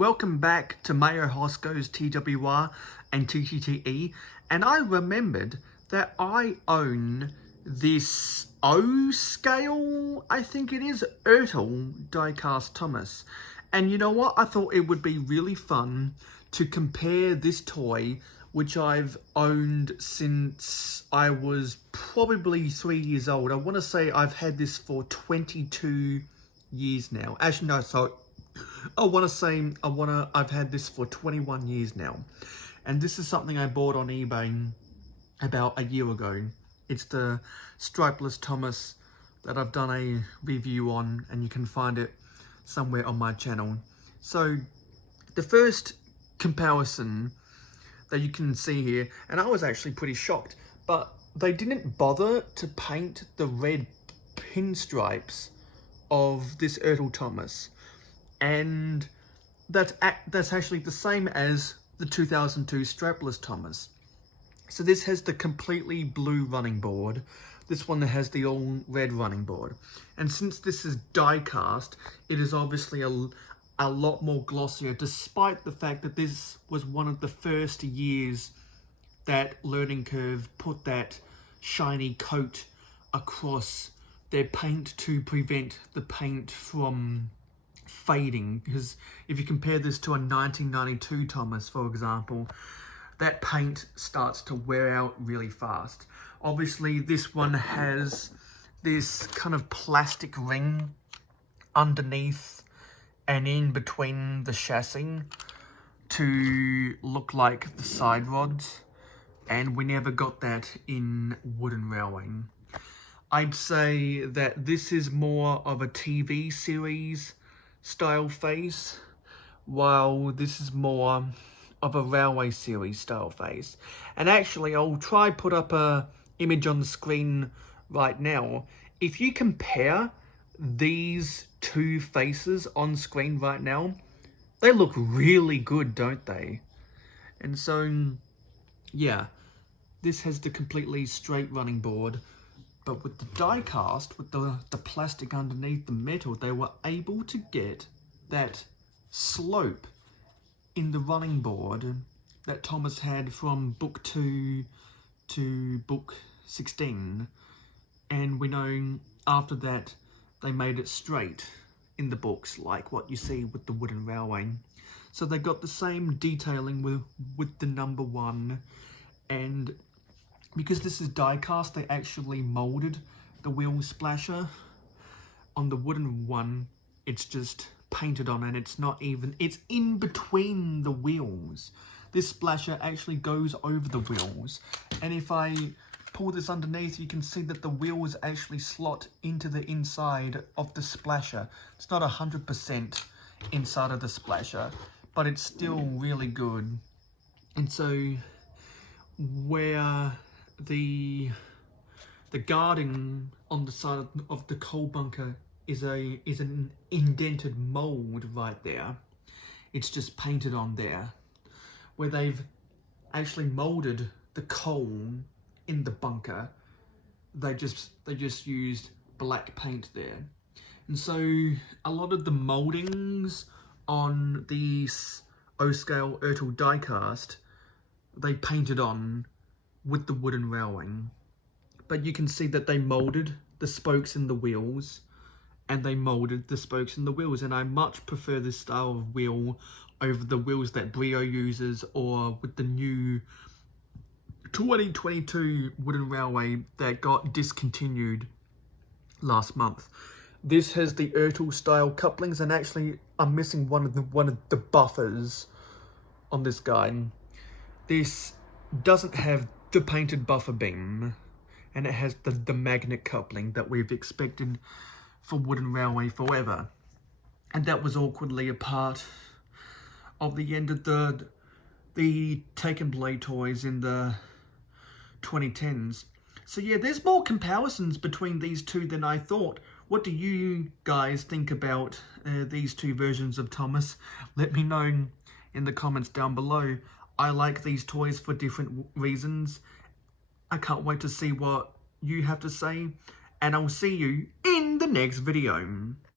Welcome back to Mayo Hosco's TWR and TTTE, and I remembered that I own this O-scale, I think it is, ERTL die-cast Thomas. And you know what? I thought it would be really fun to compare this toy, which I've owned since I was probably 3 years old. I want to say I've had this for 22 years now. Actually, no, sorry. I've had this for 21 years now. And this is something I bought on eBay about a year ago. It's the stripeless Thomas that I've done a review on, and you can find it somewhere on my channel. So the first comparison that you can see here, and I was actually pretty shocked, but they didn't bother to paint the red pinstripes of this ERTL Thomas. And that's actually the same as the 2002 strapless Thomas. So this has the completely blue running board. This one has the all red running board. And since this is die cast, it is obviously a lot more glossier, despite the fact that this was one of the first years that Learning Curve put that shiny coat across their paint to prevent the paint from fading. Because if you compare this to a 1992 Thomas, for example, that paint starts to wear out really fast. Obviously, this one has this kind of plastic ring underneath and in between the chassis to look like the side rods, and we never got that in wooden railway. I'd say that this is more of a TV series style face, while this is more of a railway series style face. And actually, I'll try put up a image on the screen right now. If you compare these two faces on screen right now, they look really good, don't they? And so, yeah, this has the completely straight running board. But with the die cast, with the plastic underneath the metal, they were able to get that slope in the running board that Thomas had from book 2 to book 16. And we know after that, they made it straight in the books, like what you see with the wooden railway. So they got the same detailing with the number 1, and because this is die cast, they actually molded the wheel splasher. On the wooden one, it's just painted on, and it's not even, it's in between the wheels. This splasher actually goes over the wheels, and if I pull this underneath, you can see that the wheels actually slot into the inside of the splasher. It's not 100% inside of the splasher, but it's still really good. And so where the guarding on the side of the coal bunker is an indented mold right there. It's just painted on there. Where they've actually molded the coal in the bunker, they just used black paint there. And so a lot of the moldings on these O-scale ERTL diecast, they painted on with the wooden railing. But you can see that they molded the spokes in the wheels, and they molded the spokes in the wheels, and I much prefer this style of wheel over the wheels that Brio uses, or with the new 2022 wooden railway that got discontinued last month. This has the ERTL style couplings, and actually I'm missing one of the buffers on this guy. This doesn't have the painted buffer beam, and it has the magnet coupling that we've expected for wooden railway forever. And that was awkwardly a part of the end of the Take and Play toys in the 2010s. So yeah, there's more comparisons between these two than I thought. What do you guys think about these two versions of Thomas? Let me know in the comments down below. I like these toys for different reasons. I can't wait to see what you have to say, and I'll see you in the next video.